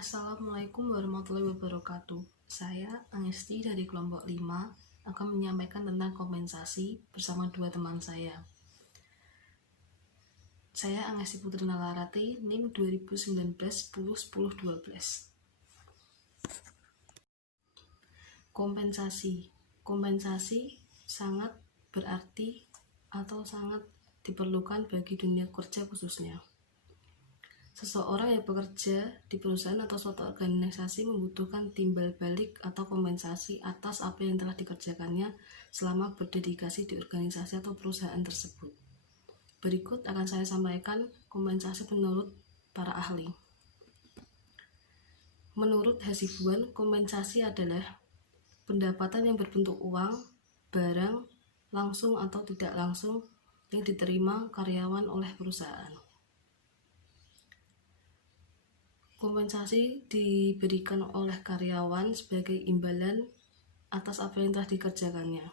Assalamualaikum warahmatullahi wabarakatuh. Saya Angesti dari kelompok 5 akan menyampaikan tentang kompensasi bersama dua teman saya. Saya Angesti Putri Nalarati, NIM 2019 10 10 12. Kompensasi sangat berarti atau sangat diperlukan bagi dunia kerja khususnya. Seseorang yang bekerja di perusahaan atau suatu organisasi membutuhkan timbal balik atau kompensasi atas apa yang telah dikerjakannya selama berdedikasi di organisasi atau perusahaan tersebut. Berikut akan saya sampaikan kompensasi menurut para ahli. Menurut Hasibuan, kompensasi adalah pendapatan yang berbentuk uang, barang, langsung atau tidak langsung yang diterima karyawan oleh perusahaan. Kompensasi diberikan oleh karyawan sebagai imbalan atas apa yang telah dikerjakannya.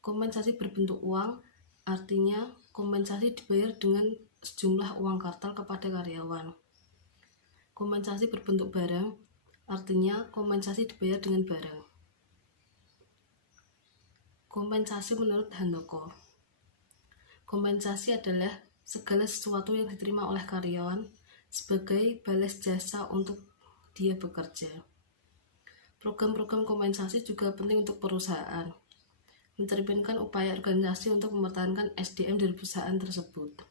Kompensasi berbentuk uang artinya kompensasi dibayar dengan sejumlah uang kartal kepada karyawan. Kompensasi berbentuk barang artinya kompensasi dibayar dengan barang. Kompensasi menurut Handoko. Kompensasi adalah segala sesuatu yang diterima oleh karyawan sebagai balas jasa untuk dia bekerja. Program-program kompensasi juga penting untuk perusahaan, mencerminkan upaya organisasi untuk mempertahankan SDM dari perusahaan tersebut.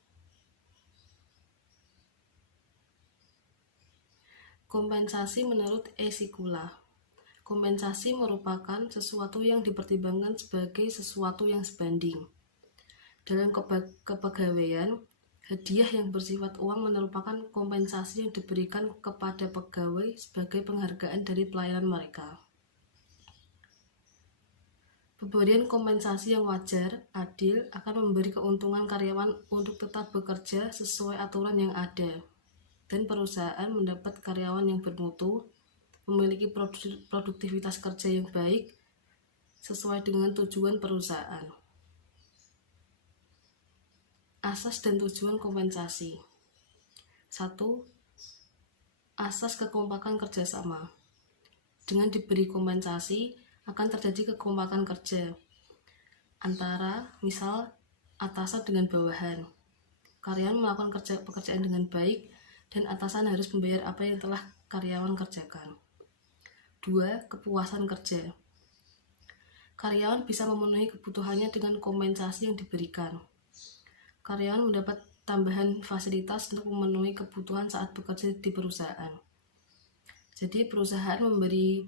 Kompensasi menurut Esikula. Kompensasi merupakan sesuatu yang dipertimbangkan sebagai sesuatu yang sebanding. Dalam kepegawaian, hadiah yang bersifat uang merupakan kompensasi yang diberikan kepada pegawai sebagai penghargaan dari pelayanan mereka. Pemberian kompensasi yang wajar, adil, akan memberi keuntungan karyawan untuk tetap bekerja sesuai aturan yang ada, dan perusahaan mendapat karyawan yang bermutu, memiliki produktivitas kerja yang baik, sesuai dengan tujuan perusahaan. Asas dan tujuan kompensasi. 1. Asas kekompakan kerjasama. Dengan diberi kompensasi, akan terjadi kekompakan kerja antara, misal, atasan dengan bawahan. Karyawan melakukan pekerjaan dengan baik, dan atasan harus membayar apa yang telah karyawan kerjakan. 2. Kepuasan kerja. Karyawan bisa memenuhi kebutuhannya dengan kompensasi yang diberikan. Karyawan mendapat tambahan fasilitas untuk memenuhi kebutuhan saat bekerja di perusahaan. Jadi perusahaan memberi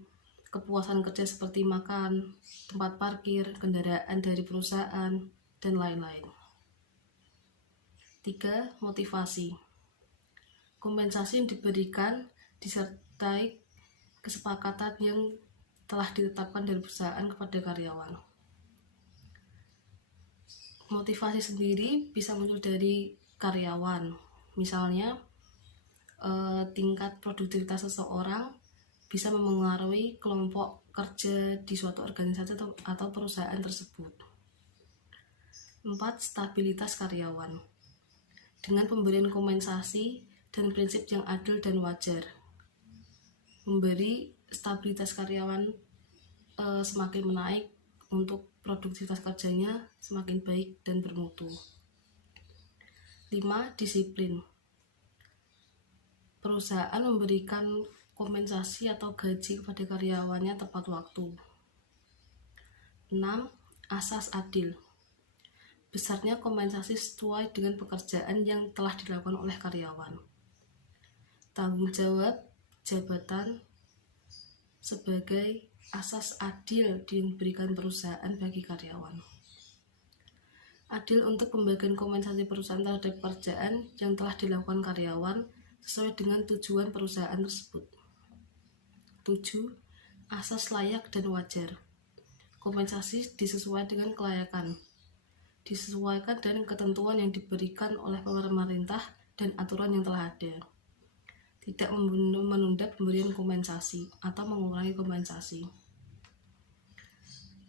kepuasan kerja seperti makan, tempat parkir, kendaraan dari perusahaan, dan lain-lain. 3. Motivasi. Kompensasi yang diberikan disertai kesepakatan yang telah ditetapkan dari perusahaan kepada karyawan. Motivasi sendiri bisa muncul dari karyawan, misalnya tingkat produktivitas seseorang bisa memengaruhi kelompok kerja di suatu organisasi atau perusahaan tersebut. 4. Stabilitas karyawan. Dengan pemberian kompensasi dan prinsip yang adil dan wajar, memberi stabilitas karyawan semakin menaik untuk produktivitas kerjanya semakin baik dan bermutu. 5. Disiplin. Perusahaan memberikan kompensasi atau gaji kepada karyawannya tepat waktu. 6. Asas adil. Besarnya kompensasi sesuai dengan pekerjaan yang telah dilakukan oleh karyawan. Tanggung jawab jabatan sebagai asas adil diberikan perusahaan bagi karyawan. Adil untuk pembagian kompensasi perusahaan terhadap pekerjaan yang telah dilakukan karyawan sesuai dengan tujuan perusahaan tersebut. 7. Asas layak dan wajar. Kompensasi disesuaikan dengan kelayakan, disesuaikan dengan ketentuan yang diberikan oleh pemerintah dan aturan yang telah ada. Tidak menunda pemberian kompensasi atau mengurangi kompensasi.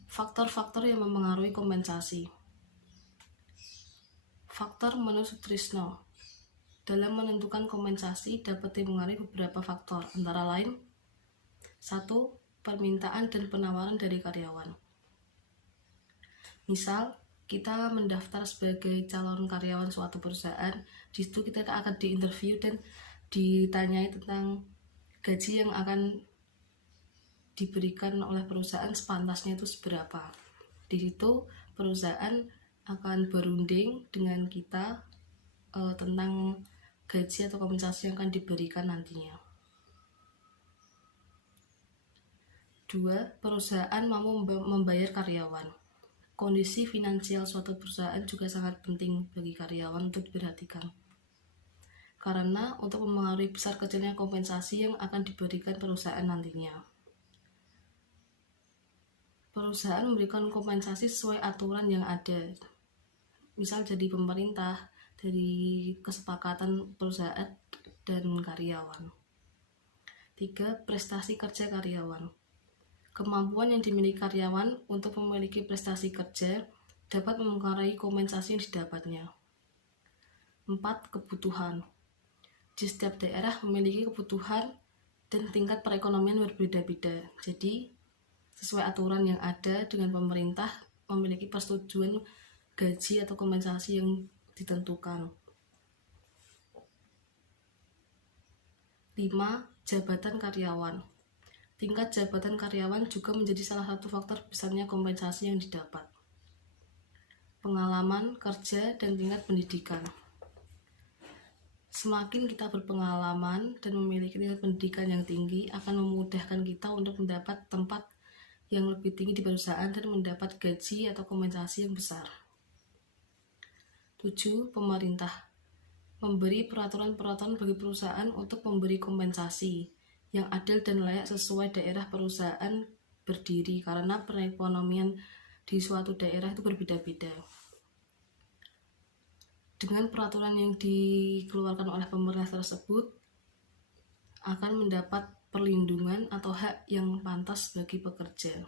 Faktor-faktor yang mempengaruhi kompensasi. Faktor Manu Sutrisno. Dalam menentukan kompensasi dapat dipengaruhi beberapa faktor, antara lain 1. Permintaan dan penawaran dari karyawan. Misal, kita mendaftar sebagai calon karyawan suatu perusahaan, di situ kita akan diinterview dan ditanyai tentang gaji yang akan diberikan oleh perusahaan sepantasnya itu seberapa. Di situ perusahaan akan berunding dengan kita tentang gaji atau kompensasi yang akan diberikan nantinya. 2. Perusahaan mampu membayar karyawan. Kondisi finansial suatu perusahaan juga sangat penting bagi karyawan untuk diperhatikan. Karena untuk mempengaruhi besar kecilnya kompensasi yang akan diberikan perusahaan nantinya. Perusahaan memberikan kompensasi sesuai aturan yang ada. Misal dari pemerintah, dari kesepakatan perusahaan dan karyawan. 3. Prestasi kerja karyawan. Kemampuan yang dimiliki karyawan untuk memiliki prestasi kerja dapat mempengaruhi kompensasi yang didapatnya. 4. Kebutuhan. Di setiap daerah memiliki kebutuhan dan tingkat perekonomian berbeda-beda. Jadi, sesuai aturan yang ada dengan pemerintah memiliki persetujuan gaji atau kompensasi yang ditentukan. 5. Jabatan karyawan. Tingkat jabatan karyawan juga menjadi salah satu faktor besarnya kompensasi yang didapat. Pengalaman kerja dan tingkat pendidikan. Semakin kita berpengalaman dan memiliki tingkat pendidikan yang tinggi akan memudahkan kita untuk mendapat tempat yang lebih tinggi di perusahaan dan mendapat gaji atau kompensasi yang besar. 7. Pemerintah memberi peraturan-peraturan bagi perusahaan untuk memberi kompensasi yang adil dan layak sesuai daerah perusahaan berdiri, karena perekonomian di suatu daerah itu berbeda-beda. Dengan peraturan yang dikeluarkan oleh pemerintah tersebut akan mendapat perlindungan atau hak yang pantas bagi pekerja.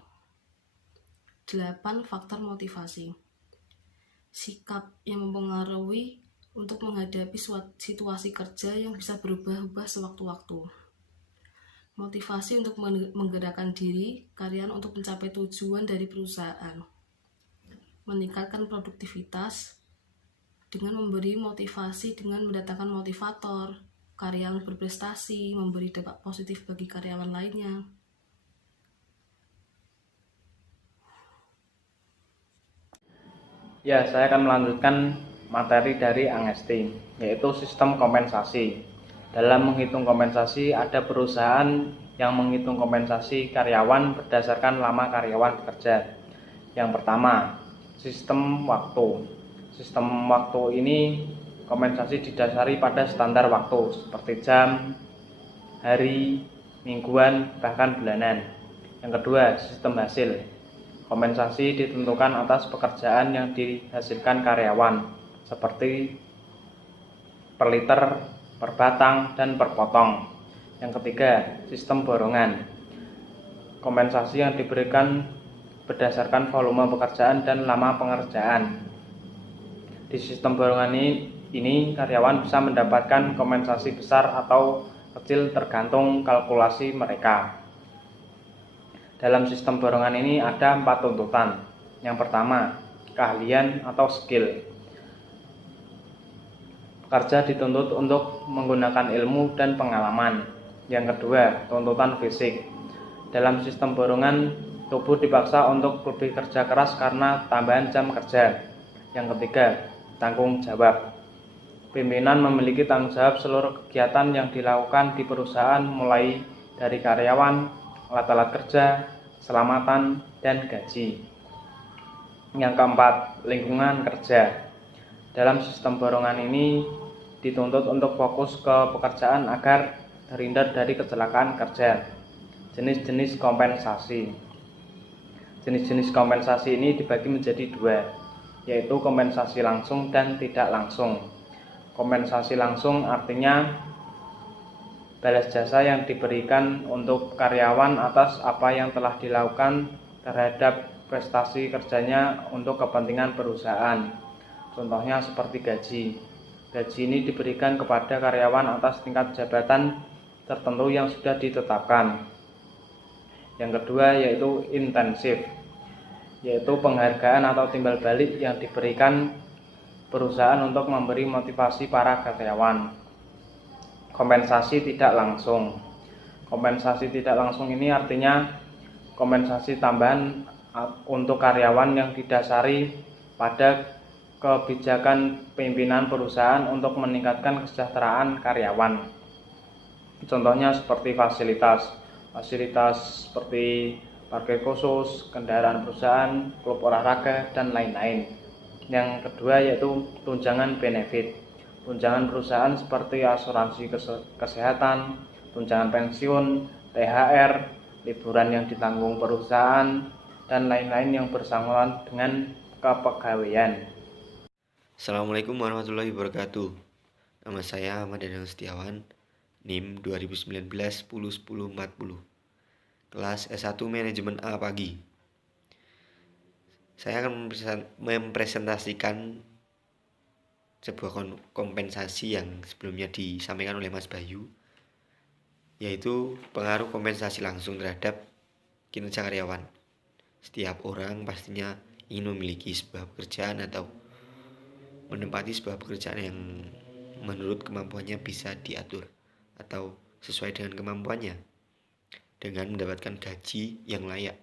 8. Faktor motivasi. Sikap yang mempengaruhi untuk menghadapi situasi kerja yang bisa berubah-ubah sewaktu-waktu. Motivasi untuk menggerakkan diri karyawan untuk mencapai tujuan dari perusahaan. Meningkatkan produktivitas dengan memberi motivasi dengan mendatangkan motivator, karyawan berprestasi, memberi dampak positif bagi karyawan lainnya. Ya, saya akan melanjutkan materi dari Angesti, yaitu sistem kompensasi. Dalam menghitung kompensasi, ada perusahaan yang menghitung kompensasi karyawan berdasarkan lama karyawan bekerja. Yang pertama, sistem waktu. Sistem waktu ini kompensasi didasari pada standar waktu seperti jam, hari, mingguan, bahkan bulanan. Yang kedua, sistem hasil. Kompensasi ditentukan atas pekerjaan yang dihasilkan karyawan, seperti per liter, per batang, dan per potong. Yang ketiga, sistem borongan. Kompensasi yang diberikan berdasarkan volume pekerjaan dan lama pengerjaan. Di sistem borongan ini karyawan bisa mendapatkan kompensasi besar atau kecil tergantung kalkulasi mereka. Dalam sistem borongan ini ada 4 tuntutan. Yang pertama, keahlian atau skill. Pekerja dituntut untuk menggunakan ilmu dan pengalaman. Yang kedua, tuntutan fisik. Dalam sistem borongan, tubuh dipaksa untuk lebih kerja keras karena tambahan jam kerja. Yang ketiga, tanggung jawab. Pimpinan memiliki tanggung jawab seluruh kegiatan yang dilakukan di perusahaan, mulai dari karyawan, alat-alat kerja, keselamatan, dan gaji. Yang keempat, lingkungan kerja. Dalam sistem borongan ini dituntut untuk fokus ke pekerjaan agar terhindar dari kecelakaan kerja. Jenis-jenis kompensasi. Jenis-jenis kompensasi ini dibagi menjadi 2, yaitu kompensasi langsung dan tidak langsung. Kompensasi langsung artinya balas jasa yang diberikan untuk karyawan atas apa yang telah dilakukan terhadap prestasi kerjanya untuk kepentingan perusahaan. Contohnya seperti gaji. Gaji ini diberikan kepada karyawan atas tingkat jabatan tertentu yang sudah ditetapkan. Yang kedua yaitu intensif, yaitu penghargaan atau timbal balik yang diberikan perusahaan untuk memberi motivasi para karyawan. Kompensasi tidak langsung. Kompensasi tidak langsung ini artinya kompensasi tambahan untuk karyawan yang didasari pada kebijakan pimpinan perusahaan untuk meningkatkan kesejahteraan karyawan. Contohnya seperti fasilitas seperti parkir khusus, kendaraan perusahaan, klub olahraga, dan lain-lain. Yang kedua yaitu tunjangan benefit. Tunjangan perusahaan seperti asuransi kesehatan, tunjangan pensiun, THR, liburan yang ditanggung perusahaan, dan lain-lain yang bersangkutan dengan kepegawaian. Assalamualaikum warahmatullahi wabarakatuh. Nama saya Ahmad Danang Setiawan, NIM 2019-10-10-40, kelas S1 Manajemen A Pagi. Saya akan mempresentasikan sebuah kompensasi yang sebelumnya disampaikan oleh Mas Bayu, yaitu pengaruh kompensasi langsung terhadap kinerja karyawan. Setiap orang pastinya ingin memiliki sebuah pekerjaan atau menempati sebuah pekerjaan yang menurut kemampuannya bisa diatur atau sesuai dengan kemampuannya dengan mendapatkan gaji yang layak.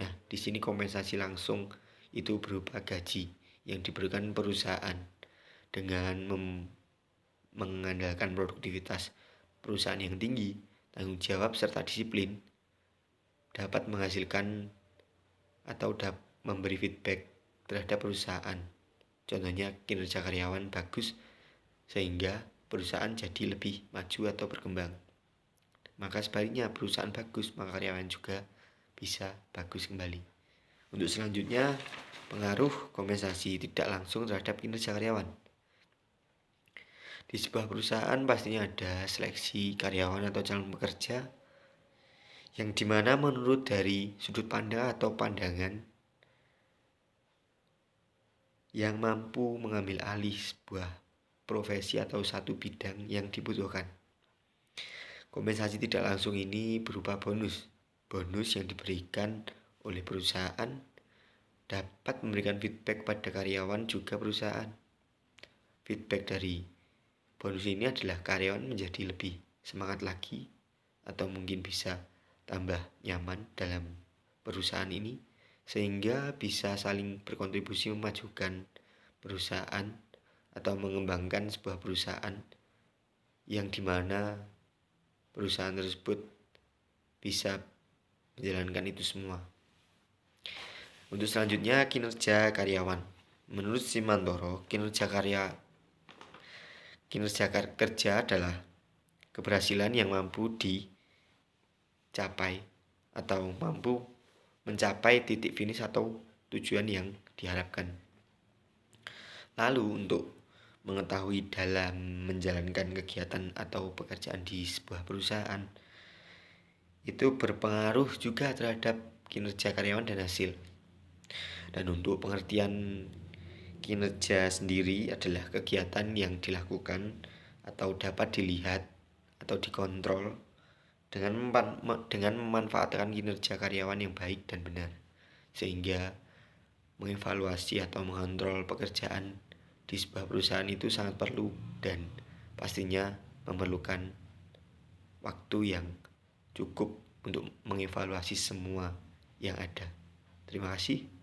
Nah, di sini kompensasi langsung itu berupa gaji yang diberikan perusahaan dengan mengandalkan produktivitas perusahaan yang tinggi, tanggung jawab serta disiplin dapat menghasilkan atau memberi feedback terhadap perusahaan. Contohnya kinerja karyawan bagus sehingga perusahaan jadi lebih maju atau berkembang. Maka sebaliknya perusahaan bagus, maka karyawan juga bisa bagus kembali. Untuk selanjutnya, pengaruh kompensasi tidak langsung terhadap kinerja karyawan. Di sebuah perusahaan pastinya ada seleksi karyawan atau calon pekerja yang dimana menurut dari sudut pandang atau pandangan yang mampu mengambil alih sebuah profesi atau satu bidang yang dibutuhkan. Kompensasi tidak langsung ini berupa bonus. Bonus yang diberikan oleh perusahaan dapat memberikan feedback pada karyawan juga perusahaan. Feedback dari bonus ini adalah karyawan menjadi lebih semangat lagi atau mungkin bisa tambah nyaman dalam perusahaan ini, sehingga bisa saling berkontribusi memajukan perusahaan atau mengembangkan sebuah perusahaan yang dimana perusahaan tersebut bisa menjalankan itu semua. Untuk selanjutnya, kinerja karyawan. Menurut Simantoro, kinerja kerja adalah keberhasilan yang mampu dicapai atau mampu mencapai titik finish atau tujuan yang diharapkan. Lalu untuk mengetahui dalam menjalankan kegiatan atau pekerjaan di sebuah perusahaan itu berpengaruh juga terhadap kinerja karyawan dan hasil. Dan untuk pengertian kinerja sendiri adalah kegiatan yang dilakukan atau dapat dilihat atau dikontrol dengan memanfaatkan kinerja karyawan yang baik dan benar, sehingga mengevaluasi atau mengontrol pekerjaan di sebuah perusahaan itu sangat perlu dan pastinya memerlukan waktu yang cukup untuk mengevaluasi semua yang ada. Terima kasih.